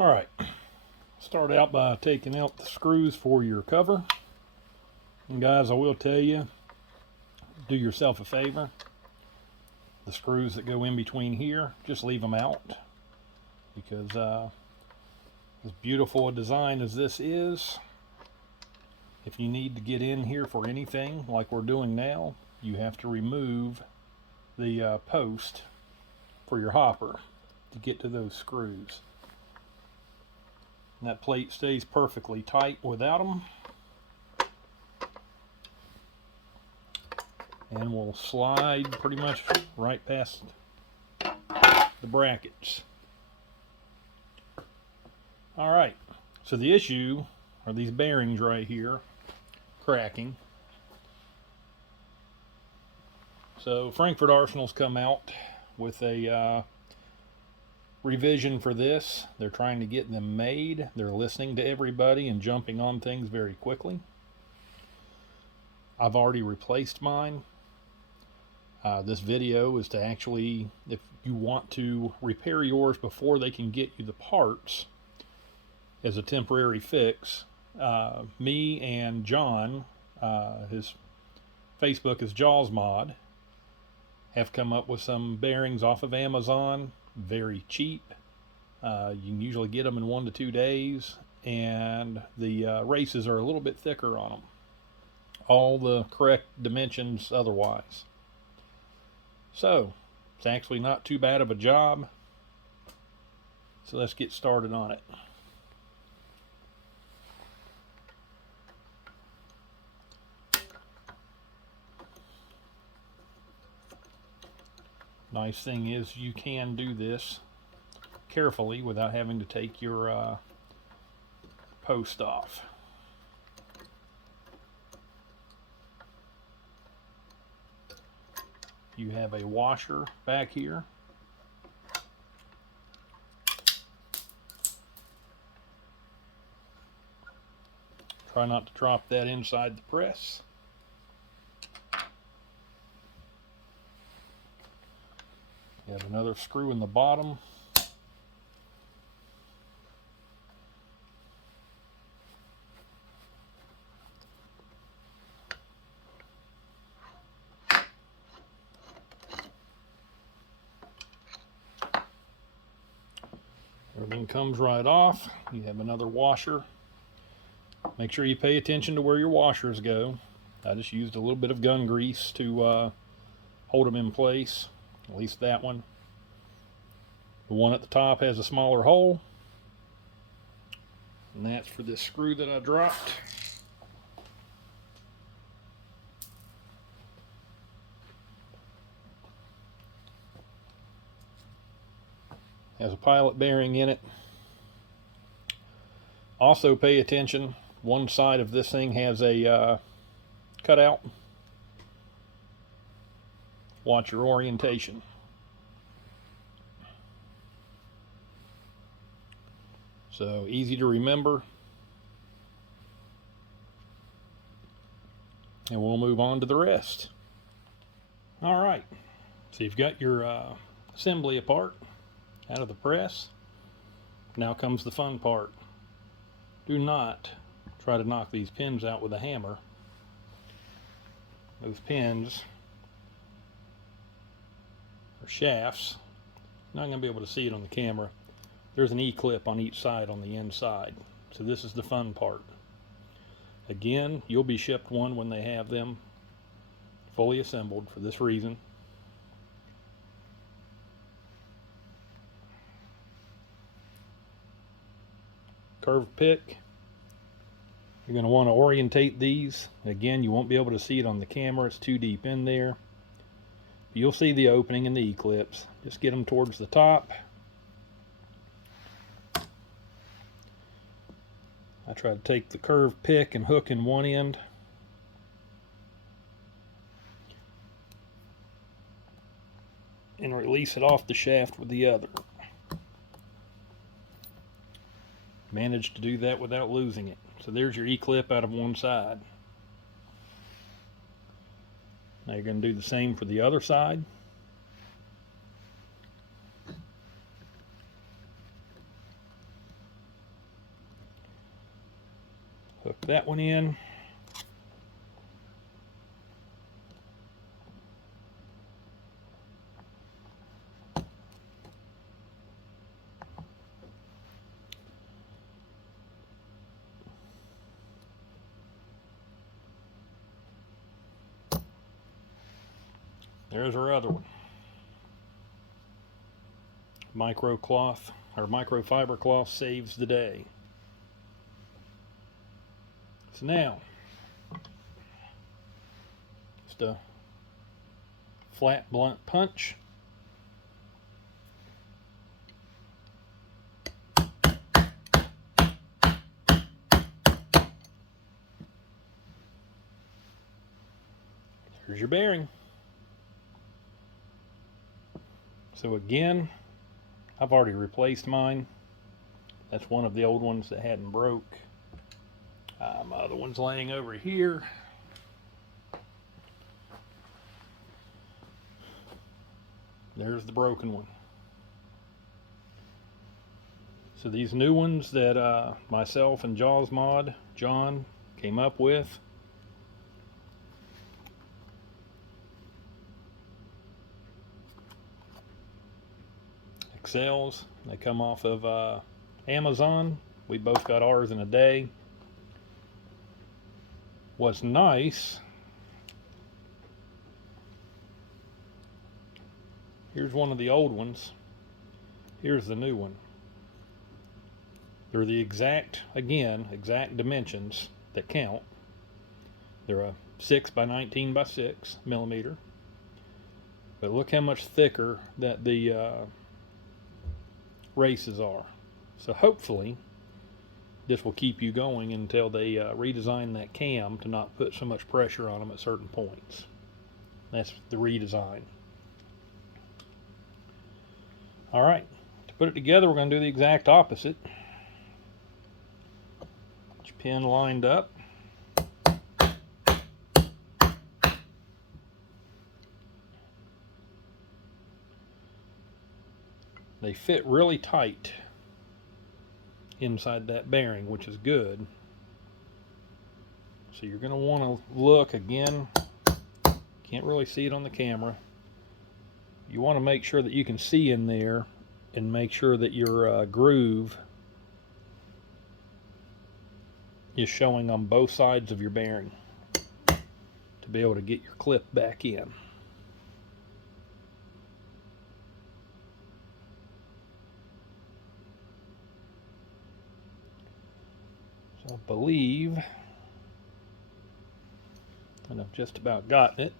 Alright, start out by taking out the screws for your cover. And guys, I will tell you, do yourself a favor. The screws that go in between here, just leave them out. Because as beautiful a design as this is, if you need to get in here for anything like we're doing now, you have to remove the post for your hopper to get to those screws. And that plate stays perfectly tight without them. And we'll slide pretty much right past the brackets. Alright, so the issue are these bearings right here cracking. So Frankfurt Arsenal's come out with a revision for this. They're trying to get them made. They're listening to everybody and jumping on things very quickly. I've already replaced mine. This video is to actually, if you want to repair yours before they can get you the parts as a temporary fix, me and John, his Facebook is Jaws Mod, have come up with some bearings off of Amazon, very cheap. You can usually get them in 1 to 2 days, and the races are a little bit thicker on them. All the correct dimensions otherwise. So, it's actually not too bad of a job. So let's get started on it. Nice thing is you can do this carefully without having to take your post off. You have a washer back here. Try not to drop that inside the press. You have another screw in the bottom. Everything comes right off. You have another washer. Make sure you pay attention to where your washers go. I just used a little bit of gun grease to hold them in place. At least that one. The one at the top has a smaller hole. And that's for this screw that I dropped. Has a pilot bearing in it. Also pay attention, one side of this thing has a cutout. Watch your orientation. So easy to remember. And we'll move on to the rest. Alright, so you've got your assembly apart out of the press. Now comes the fun part. Do not try to knock these pins out with a hammer. Those pins are shafts. Not going to be able to see it on the camera. There's an E-clip on each side on the inside. So this is the fun part. Again, you'll be shipped one when they have them fully assembled for this reason. Curved pick. You're going to want to orientate these. Again, you won't be able to see it on the camera. It's too deep in there. But you'll see the opening in the E-clips. Just get them towards the top. I try to take the curved pick and hook in one end. And release it off the shaft with the other. Managed to do that without losing it. So there's your E-clip out of one side. Now you're going to do the same for the other side. Hook that one in. There's our other one. Microcloth or microfiber cloth saves the day. So now, just a flat blunt punch. Here's your bearing. So again, I've already replaced mine. That's one of the old ones that hadn't broke. My other one's laying over here. There's the broken one. So these new ones that myself and Jaws Mod, John, came up with, X10s, they come off of Amazon. We both got ours in a day. What's nice, here's one of the old ones, here's the new one. They're the exact dimensions that count. They're a 6 by 19 by 6 millimeter. But look how much thicker that the races are. So hopefully this will keep you going until they redesign that cam to not put so much pressure on them at certain points. That's the redesign. All right, to put it together, we're going to do the exact opposite. Get your pin lined up. They fit really tight inside that bearing, which is good. So you're going to want to look again. Can't really see it on the camera. You want to make sure that you can see in there and make sure that your groove is showing on both sides of your bearing to be able to get your clip back in. So I believe that I've just about gotten it.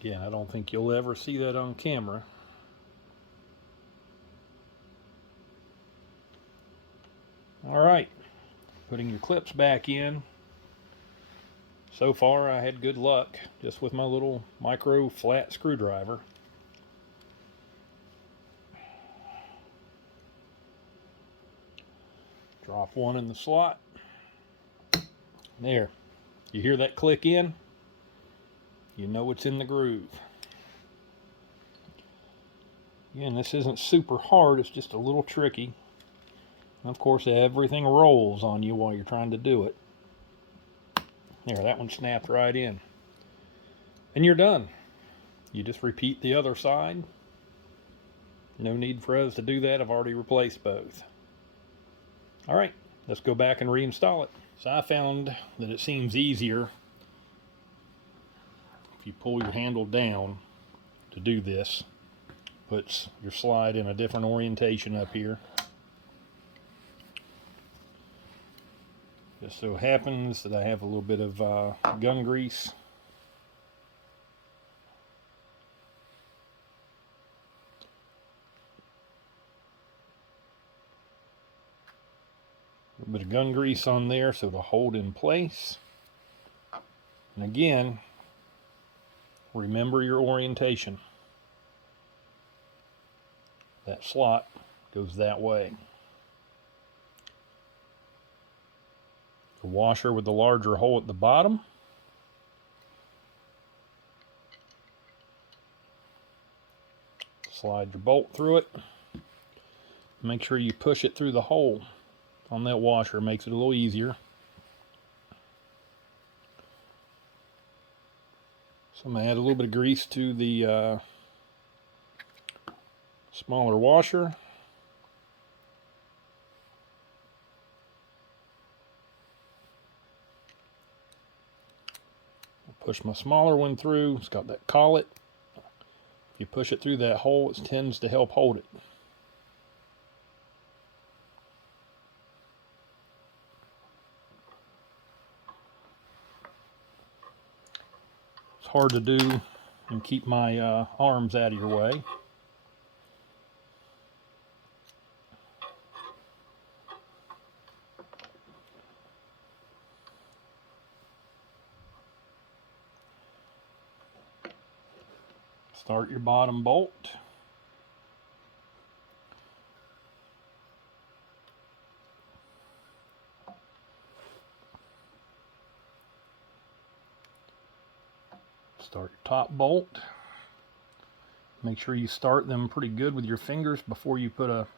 Again, I don't think you'll ever see that on camera. All right, putting your clips back in. So far I had good luck just with my little micro flat screwdriver. Drop one in the slot. There. You hear that click in? You know it's in the groove. Again, this isn't super hard, it's just a little tricky. And of course, everything rolls on you while you're trying to do it. There, that one snapped right in. And you're done. You just repeat the other side. No need for us to do that. I've already replaced both. All right, let's go back and reinstall it. So I found that it seems easier if you pull your handle down to do this. Puts your slide in a different orientation up here. Just so happens that I have a little bit of gun grease. A little bit of gun grease on there so it'll hold in place. And again, remember your orientation. That slot goes that way. The washer with the larger hole at the bottom. Slide your bolt through it. Make sure you push it through the hole on that washer. It makes it a little easier. So I'm going to add a little bit of grease to the smaller washer. Push my smaller one through. It's got that collet. If you push it through that hole, it tends to help hold it. It's hard to do and keep my arms out of your way. Start your bottom bolt. Start your top bolt. Make sure you start them pretty good with your fingers before you put a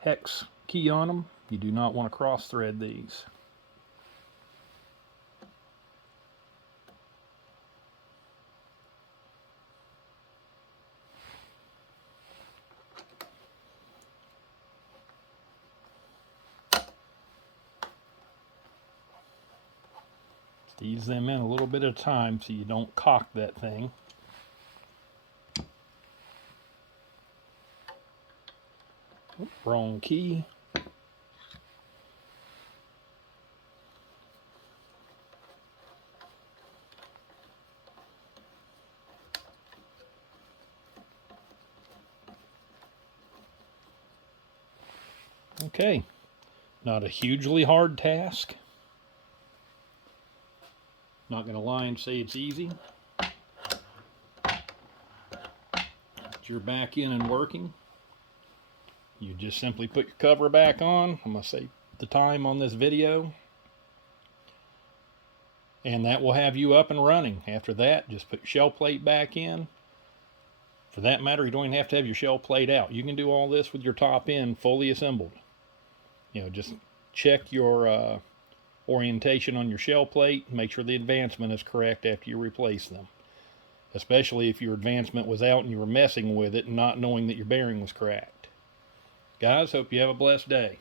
hex key on them. You do not want to cross thread these. Just ease them in a little bit at a time so you don't cock that thing. Wrong key. Okay, not a hugely hard task. Not going to lie and say it's easy. But you're back in and working. You just simply put your cover back on. I'm going to say the time on this video. And that will have you up and running. After that, just put your shell plate back in. For that matter, you don't even have to have your shell plate out. You can do all this with your top end fully assembled. You know, just check your orientation on your shell plate. Make sure the advancement is correct after you replace them. Especially if your advancement was out and you were messing with it and not knowing that your bearing was cracked. Guys, hope you have a blessed day.